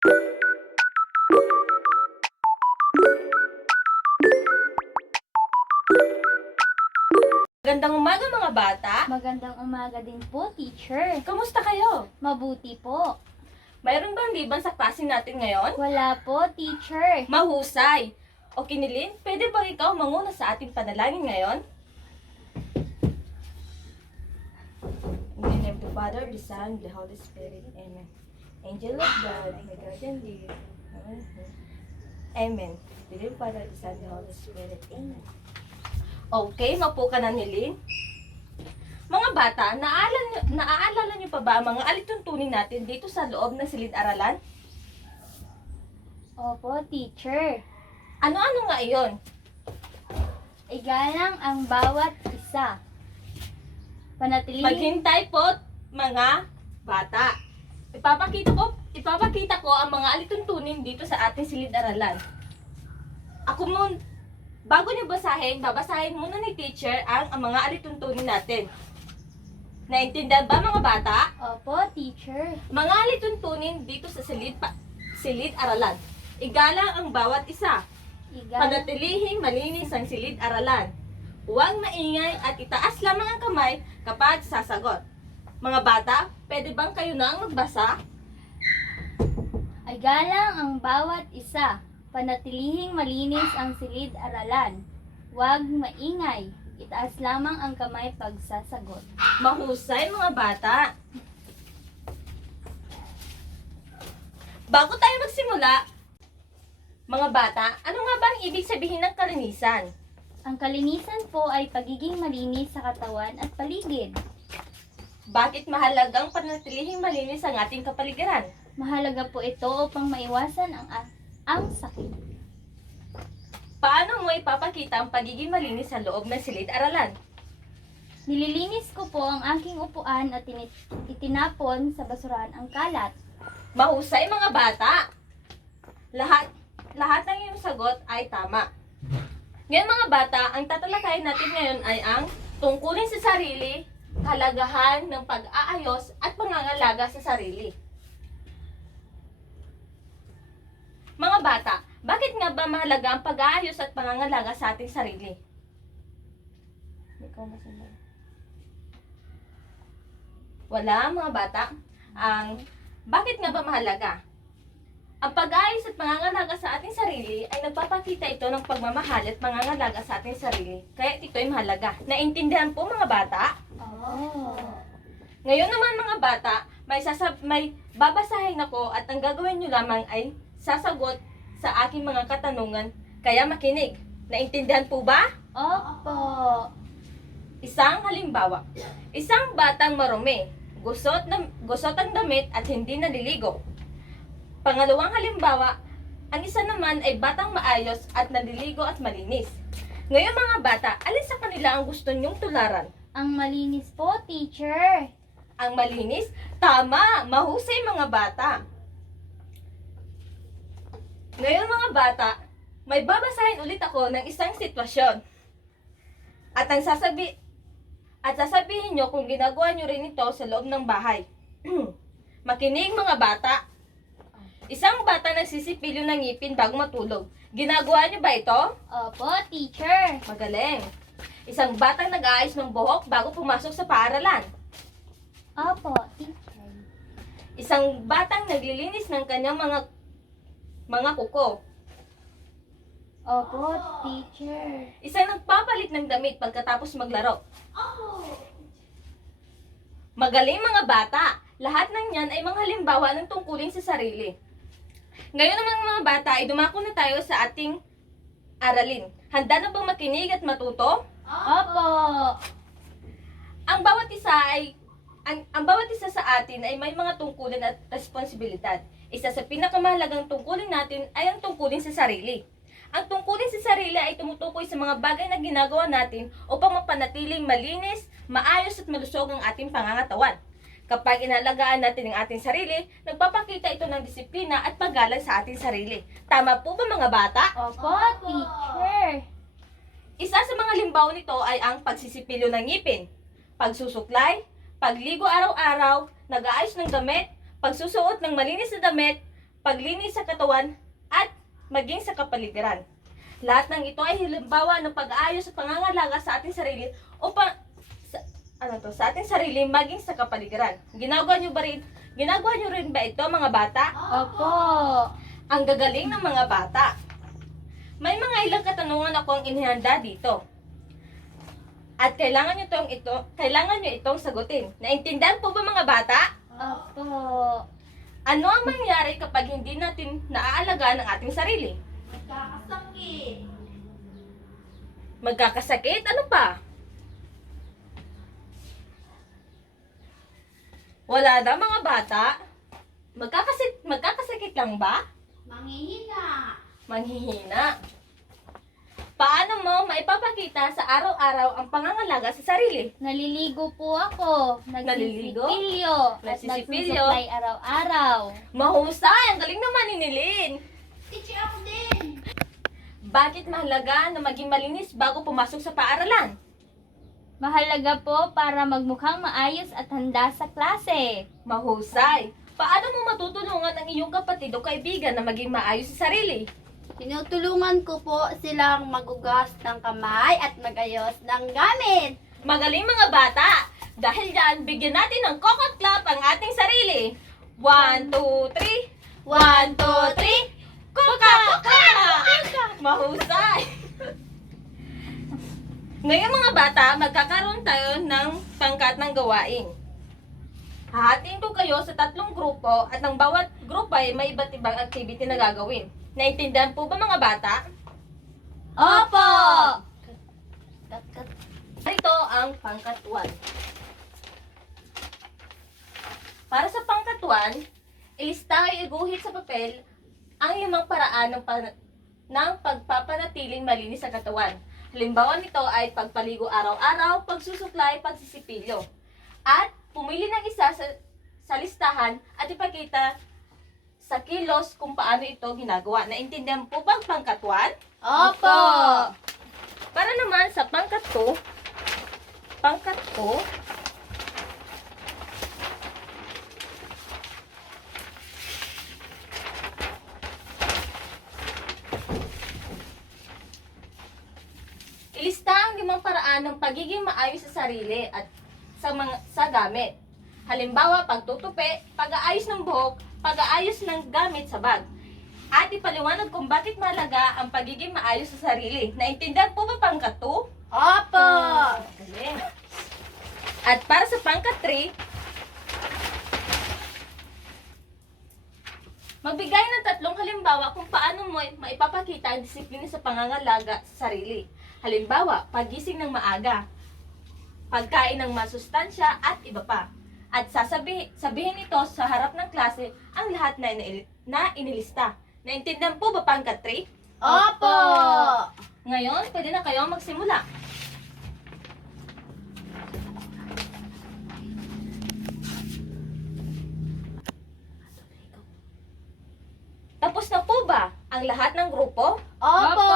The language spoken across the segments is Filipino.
Magandang umaga mga bata. Magandang umaga din po, teacher. Kamusta kayo? Mabuti po. Mayroon bang liban sa klase natin ngayon? Wala po, teacher. Mahusay! O Kinilin, pwede bang ikaw manguna sa ating panalangin ngayon? In the name of the Father, the Son, the Holy Spirit. Amen. Angel of God, my guardian dear. Amen. In the name of the Father, the Son, the Holy Spirit. Amen. Okay, mapo ka na, Nilin. Mga bata, naaalala niyo pa ba ang mga alituntunin natin dito sa loob ng silid-aralan? Opo, teacher. Ano-ano nga iyon? Igalang ang bawat isa. Panatiling Maghintay po, mga bata. Ipapakita ko ang mga alituntunin dito sa ating silid-aralan. Bago niyo babasahin muna ni teacher ang mga alituntunin natin. Naintindihan ba mga bata? Opo, teacher. Mga alituntunin dito sa silid-aralan. Igalang ang bawat isa. Igalang Panatilihing malinis ang silid-aralan. Huwag maingay at itaas lamang ang kamay kapag sasagot. Mga bata, pwede bang kayo na ang magbasa? Igalang ang bawat isa. Panatilihing malinis ang silid-aralan. Huwag maingay. Itaas lamang ang kamay pag sasagot. Mahusay mga bata. Bago tayo magsimula, mga bata, ano nga ba ang ibig sabihin ng kalinisan? Ang kalinisan po ay pagiging malinis sa katawan at paligid. Bakit mahalagang panatilihing malinis ang ating kapaligiran? Mahalaga po ito upang maiwasan ang sakit. Paano mo ipapakita ang pagiging malinis sa loob ng silid-aralan? Nililinis ko po ang aking upuan at itinapon sa basurahan ang kalat. Mahusay mga bata! Lahat ng iyong sagot ay tama. Ngayon mga bata, ang tatalakayin natin ngayon ay ang tungkulin sa sarili, kalagahan ng pag-aayos at pangangalaga sa sarili. Mga bata, bakit nga ba mahalaga ang pag-aayos at pangangalaga sa ating sarili? Wala mga bata. Bakit nga ba mahalaga? Ang pag-aayos at pangangalaga sa ating sarili ay nagpapakita ito ng pagmamahal at pangangalaga sa ating sarili. Kaya ito ay mahalaga. Naintindihan po mga bata? Oh. Ngayon naman mga bata, may babasahin ako at ang gagawin nyo lamang ay sasagot sa aking mga katanungan. Kaya makinig. Naintindihan po ba? Opo. Isang halimbawa. Isang batang marumi. Gusot ang damit at hindi naliligo. Pangalawang halimbawa, ang isa naman ay batang maayos at naliligo at malinis. Ngayon mga bata, alin sa kanila ang gusto nyong tularan? Ang malinis po, teacher. Ang malinis? Tama! Mahusay mga bata! Ngayon mga bata, may babasahin ulit ako ng isang sitwasyon. At sasabihin nyo kung ginagawa nyo rin ito sa loob ng bahay. Makinig mga bata. Isang bata nagsisipilyo ng ngipin bago matulog. Ginagawa nyo ba ito? Opo, teacher. Magaling. Isang batang nag-aayos ng buhok bago pumasok sa paaralan. Opo, teacher. Isang batang naglilinis ng kanyang mga kuko. Opo, teacher. Isang nagpapalit ng damit pagkatapos maglaro. Magaling mga bata. Lahat ng yan ay mga halimbawa ng tungkulin sa sarili. Ngayon naman mga bata ay dumako na tayo sa ating aralin. Handa na bang makinig at matuto? Opo. Ang bawat isa sa atin ay may mga tungkulin at responsibilidad. Isa sa pinakamahalagang tungkulin natin ay ang tungkulin sa sarili. Ang tungkulin sa sarili ay tumutukoy sa mga bagay na ginagawa natin upang mapanatiling malinis, maayos at malusog ang ating pangangatawan. Kapag inalagaan natin ang ating sarili, nagpapakita ito ng disiplina at paggalang sa ating sarili. Tama po ba mga bata? Opo, teacher. Isa sa mga halimbawa nito ay ang pagsisipilyo ng ngipin, pagsusuklay, pagligo araw-araw, nag-aayos ng damit, pagsusuot ng malinis na damit, paglinis sa katawan, at maging sa kapaligiran. Lahat ng ito ay halimbawa ng pag-aayos at pangangalaga sa ating sarili upang sa ating sarili maging sa kapaligiran. Ginagawa niyo rin ba ito, mga bata? Opo. Ang gagaling ng mga bata. May mga ilang katanungan ako ang inihanda dito. At kailangan niyo itong sagutin. Naintindihan po ba, mga bata? Opo. Ano ang mangyayari kapag hindi natin naaalagaan ang ating sarili? Magkakasakit. Magkakasakit? Ano pa? Wala na, mga bata? Magkakasakit lang ba? Manghihina. Manghihina. Paano mo maipapakita sa araw-araw ang pangangalaga sa sarili? Naliligo po ako. Naliligo? Nagsisipilyo. At Nagsisipilyo? nagsusuklay araw-araw. Mahusay! Ang galing naman ni Nilin! Teacher, ako din. Bakit mahalaga na maging malinis bago pumasok sa paaralan? Mahalaga po para magmukhang maayos at handa sa klase. Mahusay! Paano mo matutulungan ang iyong kapatid o kaibigan na maging maayos sa sarili? Tinutulungan ko po silang magugas ng kamay at magayos ng gamit. Magaling, mga bata! Dahil dyan, bigyan natin ng kokot clap ang ating sarili. 1, 2, 3. 1, 2, 3. Koka! Koka! Mahusay! Ngayon, mga bata, magkakaroon tayo ng pangkat ng gawain. Hahatiin ko kayo sa 3 grupo at ng bawat grupo ay may iba't ibang activity na gagawin. Naintindihan po ba, mga bata? Opo! Ito ang pangkat 1. Para sa pangkat 1, ilista ay iguhit sa papel ang 5 paraan ng pagpapanatiling malinis sa katawan. Halimbawa nito ay pagpaligo araw-araw, pagsusuklay, pagsisipilyo. At pumili ng isa sa listahan at ipakita sa kilos kung paano ito ginagawa. Naintindihan po ba ang pangkat 1? Opo! Para naman sa pangkat 2, ilista ang 5 paraan ng pagiging maayos sa sarili at sa gamit. Halimbawa, pagtutupi, pag-aayos ng buhok, pag-aayos ng gamit sa bag. At ipaliwanag kung bakit mahalaga ang pagiging maayos sa sarili. Naintindihan po ba pangkat 2? Opo! Galing. At para sa pangkat 3, magbigay ng 3 halimbawa kung paano mo maipapakita ang disiplina sa pangangalaga sa sarili. Halimbawa, pagising ng maaga, pagkain ng masustansya at iba pa. At sabihin ito sa harap ng klase ang lahat na inilista. Naintindihan po ba pangkat 3? Opo! Ngayon, pwede na kayo magsimula. Tapos na po ba ang lahat ng grupo? Opo!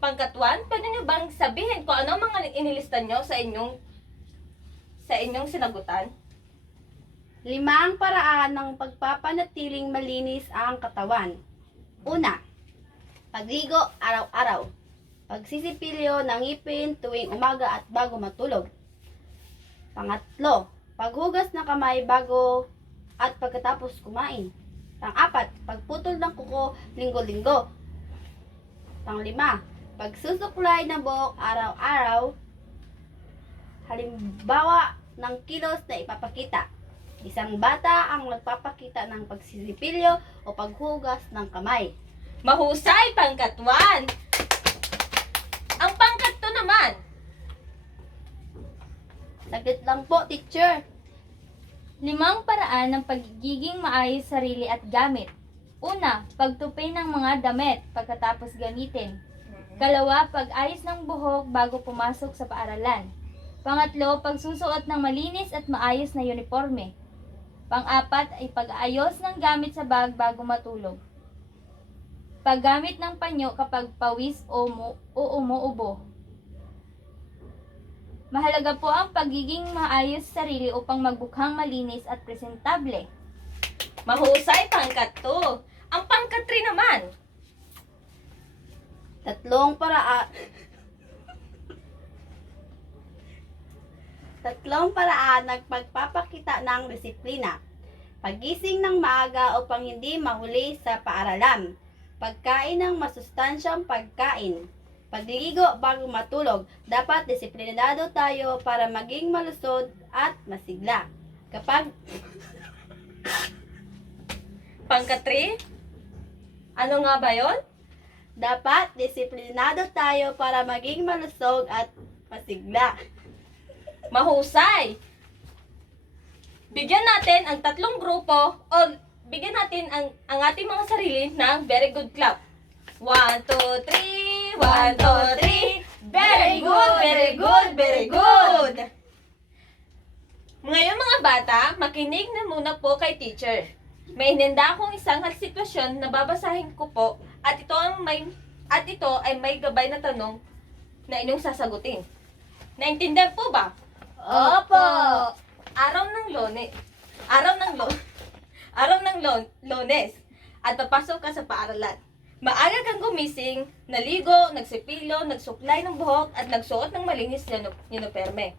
Pangkat 1, pwede nyo bang sabihin kung ano ang mga inilista nyo sa inyong sinagutan? 5 paraan ng pagpapanatiling malinis ang katawan. Una, pagligo araw-araw. Pagsisipilyo ng ngipin tuwing umaga at bago matulog. Pangatlo, paghugas ng kamay bago at pagkatapos kumain. Pang-4, pagputol ng kuko linggo-linggo. Pang-5, pagsusuklay ng buhok araw-araw. Halimbawa ng kilos na ipapakita. Isang bata ang magpapakita ng pagsisipilyo o paghugas ng kamay. Mahusay, pangkat 1! Ang pangkat 2 naman, Saglit lang po, teacher. 5 paraan ng pagiging maayos sarili at gamit. Una, pagtupi ng mga damit pagkatapos gamitin. 2, pag-ayos ng buhok bago pumasok sa paaralan. 3, pagsusuot ng malinis at maayos na uniforme. 4 ay pag-ayos ng gamit sa bag bago matulog. Paggamit ng panyo kapag pawis o umuubo. Mahalaga po ang pagiging maayos sa sarili upang magbukhang malinis at presentable. Mahusay, pangkat 2. Ang pangkat 3 naman. Tatlong paraan ng pagpapakita ng disiplina. Pagising ng maaga upang hindi mahuli sa paaralan. Pagkain ng masustansyang pagkain. Pagligo bago matulog. Dapat disiplinado tayo para maging malusog at masigla. Kapag Pangkat 3? Ano nga ba yon? dapat disiplinado tayo para maging malusog at masigla. Mahusay. Bigyan natin ang tatlong grupo o bigyan natin ang ating mga sarili ng very good clap. 1, 2, 3. 1, 2, 3. Very good, very good, very good. Ngayon mga bata, makinig na muna po kay teacher. May hinanda akong isang sitwasyon na babasahin ko po at ito ay may gabay na tanong na inyong sasagutin. Naintindihan po ba? Opo! Araw ng Lunes at papasok ka sa paaralan. Maaga kang gumising, naligo, nagsipilo, nagsuklay ng buhok at nagsuot ng malinis na uniforme.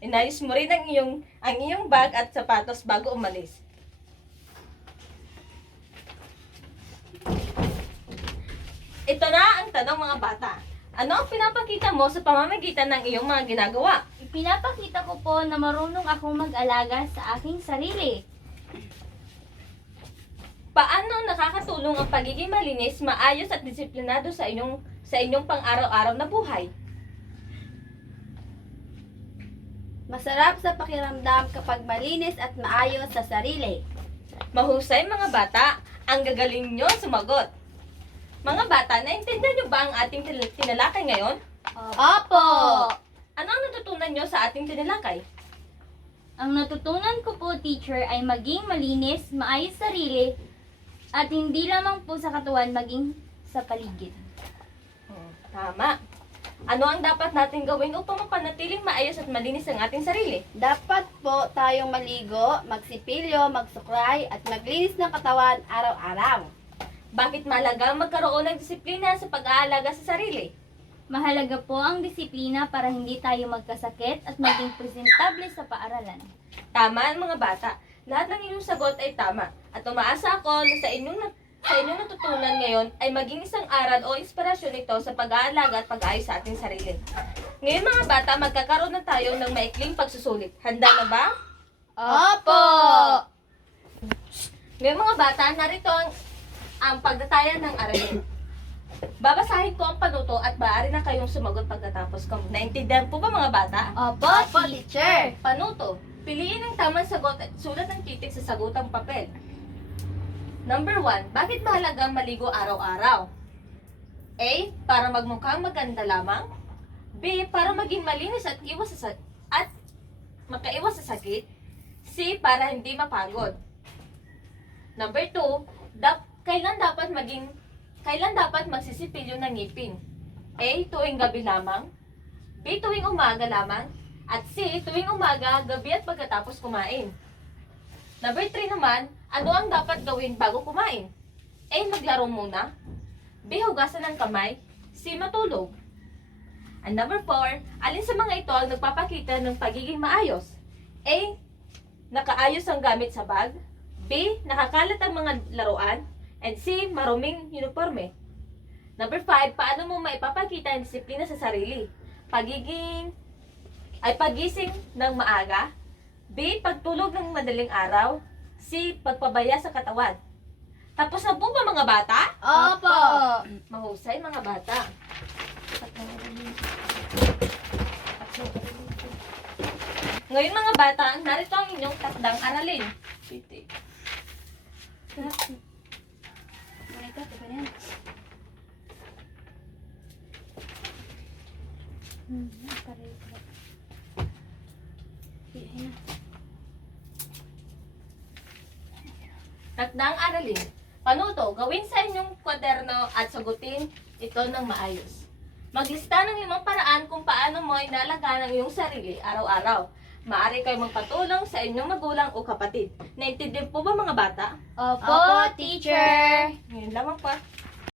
Inayos mo rin ang iyong bag at sapatos bago umalis. Ito na ang tanong mga bata. Ano ang pinapakita mo sa pamamagitan ng iyong mga ginagawa? Ipinapakita ko po na marunong akong mag-alaga sa aking sarili. Paano nakakatulong ang pagiging malinis, maayos at disiplinado sa inyong pang-araw-araw na buhay? Masarap sa pakiramdam kapag malinis at maayos sa sarili. Mahusay mga bata, ang gagaling nyo sumagot. Mga bata, naintindihan nyo ba ang ating tinalakay ngayon? Opo! Ano ang natutunan nyo sa ating tinalakay? Ang natutunan ko po, teacher, ay maging malinis, maayos sarili, at hindi lamang po sa katawan, maging sa paligid. Tama. Ano ang dapat natin gawin upang mapanatiling maayos at malinis ang ating sarili? Dapat po tayong maligo, magsipilyo, magsuklay, at maglinis ng katawan araw-araw. Bakit mahalaga magkaroon ng disiplina sa pag-aalaga sa sarili? Mahalaga po ang disiplina para hindi tayo magkasakit at maging presentable sa paaralan. Tama ang mga bata. Lahat ng inyong sagot ay tama. At umaasa ako na sa inyong natutunan ngayon ay maging isang aral o inspirasyon ito sa pag-aalaga at pag-ayos sa ating sarili. Ngayon mga bata, magkakaroon na tayo ng maikling pagsusulit. Handa na ba? Opo! Ngayon mga bata, narito ang pagdatayan ng aralin. Babasahin ko ang panuto at maaari na kayong sumagot pagkatapos ko. Naintindihan po ba mga bata? Opo, teacher! Panuto. Piliin ang tamang sagot at sulat ng titik sa sagutang papel. Number 1. Bakit mahalaga maligo araw-araw? A. Para magmukhang maganda lamang. B. Para maging malinis at makaiwas sa sakit. C. Para hindi mapagod. Number 2. Kailan dapat magsisipilyo ng ngipin? A. Tuwing gabi lamang. B. Tuwing umaga lamang. At C. Tuwing umaga, gabi at pagkatapos kumain. Number 3 naman, ano ang dapat gawin bago kumain? A. Maglaro muna. B. Hugasan ng kamay. C. Matulog. And number 4, alin sa mga ito ang nagpapakita ng pagiging maayos? A. Nakaayos ang gamit sa bag. B. Nakakalat ang mga laruan. And C. Maruming uniforme. Number 5, paano mo maipapakita ang disiplina sa sarili? Pagising ng maaga. B. Pagtulog ng madaling araw. C. Pagpabaya sa katawan. Tapos na po ba mga bata? Opo! Mahusay mga bata. Ngayon mga bata, narito ang inyong takdang aralin. Takdang aralin. Panuto, gawin sa inyong kwaderno at sagutin ito ng maayos. Maglista ng 5 paraan kung paano mo inalagaan ang iyong sarili araw-araw. Maaari kayo magpatulong sa inyong magulang o kapatid. Naintindihan po ba mga bata? Opo, Opo, teacher! Ngayon lamang pa.